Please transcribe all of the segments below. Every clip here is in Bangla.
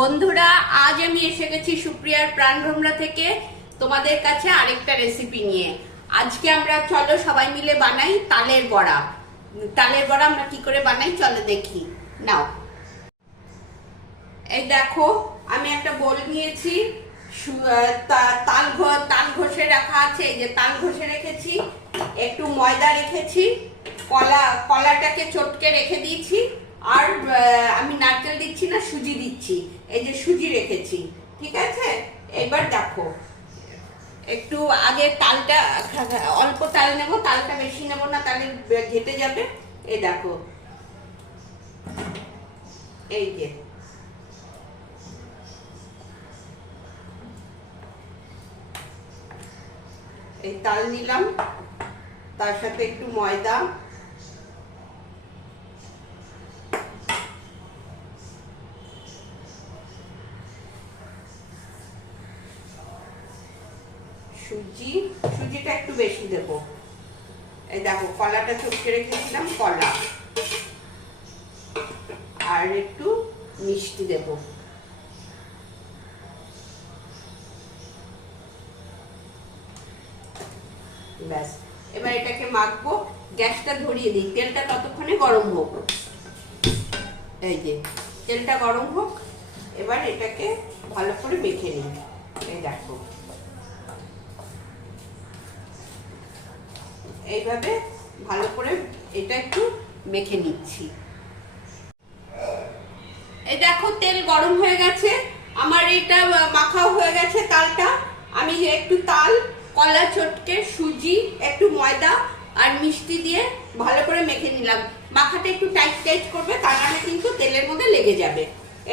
বন্ধুরা, আজ আমি এসে গেছি সুপ্রিয়ার প্রাণভ্রমরা থেকে তোমাদের কাছে আরেকটা রেসিপি নিয়ে। আজকে আমরা চলো সবাই মিলে বানাই তালের বড়া। তালের বড়া আমরা কি করে বানাই চলো দেখি। নাও, এই দেখো আমি একটা বোল নিয়েছি, তাল ঘষে রাখা আছে। এই যে তাল ঘষে রেখেছি, একটু ময়দা রেখেছি, কলাটাকে চটকে রেখে দিয়েছি, আর আমি নারকেল দিচ্ছি না, সুজি দিচ্ছি। এই যে সুজি রেখেছি, ঠিক আছে। এবার দেখো, একটু আগে তালটা অল্প তাল নেব, তালটা বেশি নেব না, তাহলে ঘেটে যাবে। এই দেখো, এই যে এই তাল নিলাম, তার সাথে একটু ময়দা, সুজিটা একটু বেশি দেব। এই দেখো কলাটা চটকে রেখেছিলাম, কলা, আর একটু মিষ্টি দেব। ব্যাস, এবার এটাকে মাখবো। গ্যাসটা ধরিয়ে দিই, তেলটা ততক্ষণে গরম হোক। এই যে তেলটা গরম হোক, এবার এটাকে ভালো করে মেখে নিই। এই দেখো, এইভাবে ভালো করে এটা একটু মেখে নিচ্ছি। এই দেখো তেল গরম হয়ে গেছে, আমার এটা মাখাও হয়ে গেছে তালটা। আমি একটু তাল, কলা চটকে, সুজি, একটু ময়দা আর মিষ্টি দিয়ে ভালো করে মেখে নিলাম। মাখাটা একটু টাইট টাইট করবে, তা নাহলে কিন্তু তেলের মধ্যে লেগে যাবে।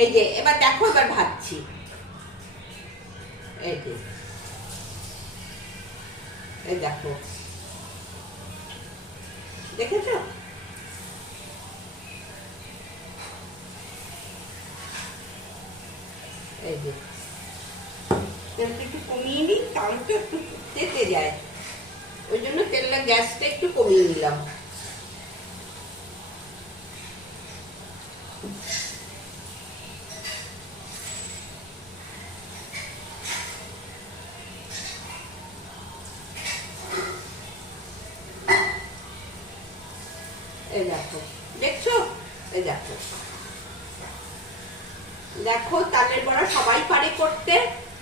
এই যে এবার দেখো, এবার ভাজছি। এই যে এই দেখো, দেখেছো? এই যে তেলটা একটু কমিয়ে নিই, তাহলে তো একটু তেতে যায়, ওই জন্য তেলটা গ্যাসটা একটু কমিয়ে নিলাম। এই দেখো, দেখছো? এই দেখো, দেখো তালের বড়া সবাই পারে করতে,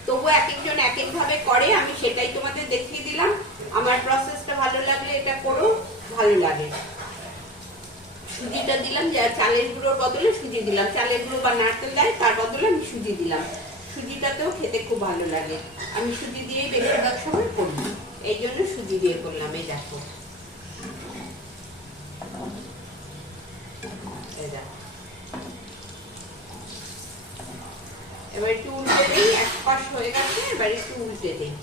তবু এক একজন এক এক ভাবে করে, আমি সেটাই তোমাদের দেখিয়ে দিলাম। আমার প্রসেসটা ভালো লাগলে এটা করো, ভালো লাগে। সুজিটা দিলাম, চালের গুঁড়োর বদলে সুজি দিলাম। চালের গুঁড়ো বা নারকেল দেয়, তার বদলে আমি সুজি দিলাম। সুজিটাতেও খেতে খুব ভালো লাগে, আমি সুজি দিয়েই বেশিরভাগ সময় করি, এই জন্য সুজি দিয়ে করলাম। এই দেখো, এই দেখো, এবার একটু উল্টে দিই। এক পাশ হয়ে গেছে, এবার একটু উল্টে দিই।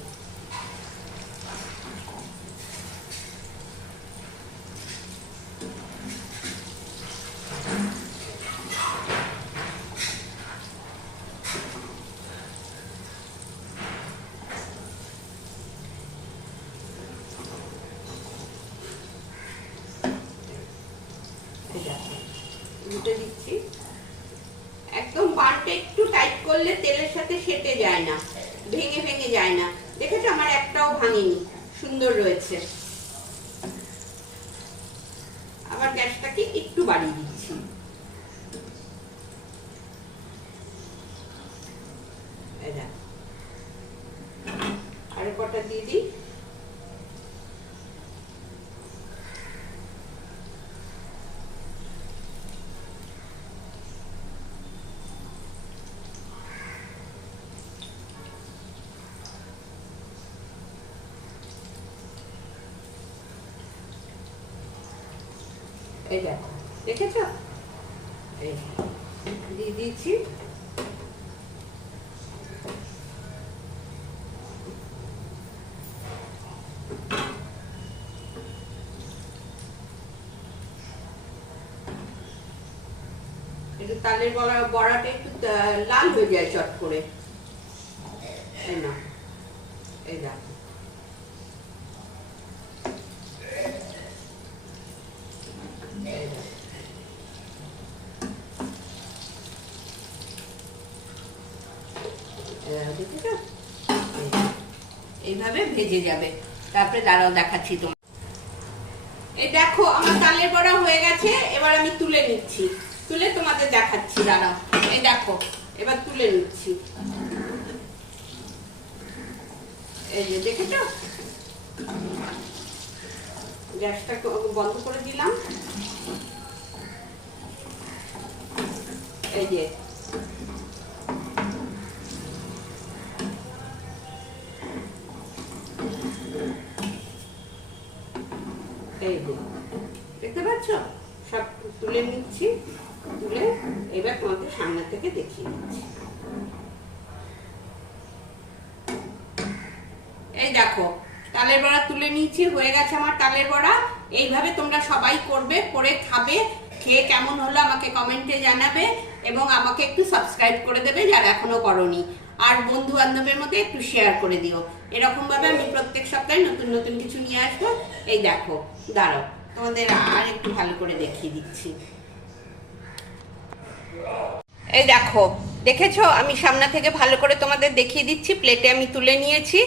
উল্টে দিচ্ছি। একদম পানটা একটু টাইট করলে তেলের সাথে সেটে যায় না, ভেঙে ভেঙে যায় না। দেখেছো, আমার একটাও ভাঙেনি, সুন্দর রয়েছে। আবার গ্যাসটাকে একটু বাড়িয়ে দিচ্ছি। আর কটা দিয়ে দিই। এই দেখো, দেখেছো? এই দিয়ে দিয়েছি। একটু তালের বড়াটা একটু লাল হয়ে যায় চট করে। এই না, এই দেখো, দেখেছো, এইভাবে ভেজে যাবে। তারপরে দাঁড়াও দেখাচ্ছি তোমার। এই দেখো আমার তালের বড়া হয়ে গেছে, এবার আমি তুলে নিচ্ছি, তুলে তোমাদের দেখাচ্ছি, দাঁড়াও। এই দেখো এবার তুলে নিচ্ছি, এই যে দেখেছো, গ্যাসটা বন্ধ করে দিলাম। এই যে এই যে দেখতে পাচ্ছ, সব তুলে নিচ্ছি, তুলে এবার তোমাদের সামনে থেকে দেখিয়ে দিচ্ছি। এই দেখো তালের বড়া তুলে নিয়েছি, হয়ে গেছে আমার তালের বড়া। এইভাবে তোমরা সবাই করবে, করে খাবে, খেয়ে কেমন হলো আমাকে কমেন্টে জানাবে, এবং আমাকে একটু সাবস্ক্রাইব করে দেবে যারা এখনো করোনি, আর বন্ধু বান্ধবের মধ্যে একটু শেয়ার করে দিও। এরকম ভাবে আমি প্রত্যেক সপ্তাহে নতুন নতুন কিছু নিয়ে আসবো। এই দেখো, দাঁড়াও তোমাদের আর একটু ভালো করে দেখিয়ে দিচ্ছি। এই দেখো, দেখেছো, আমি সামনে থেকে ভালো করে তোমাদের দেখিয়ে দিচ্ছি। প্লেটে আমি তুলে নিয়েছি,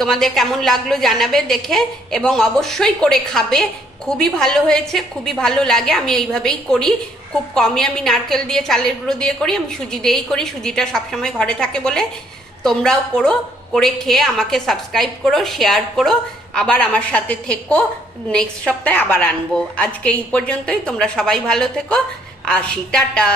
তোমাদের কেমন লাগলো জানাবে দেখে, এবং অবশ্যই করে খাবে। খুবই ভালো হয়েছে, খুবই ভালো লাগে। আমি এইভাবেই করি, খুব কমই আমি নারকেল দিয়ে, চালের গুঁড়ো দিয়ে করি, আমি সুজি দিয়েই করি, সুজিটা সবসময় ঘরে থাকে বলে। তোমরাও করো, করে খেয়ে আমাকে সাবস্ক্রাইব করো, শেয়ার করো, আবার আমার সাথে থেকো। নেক্সট সপ্তাহে আবার আনবো। আজকে এই পর্যন্তই, তোমরা সবাই ভালো থেকো, আসি, টাটা।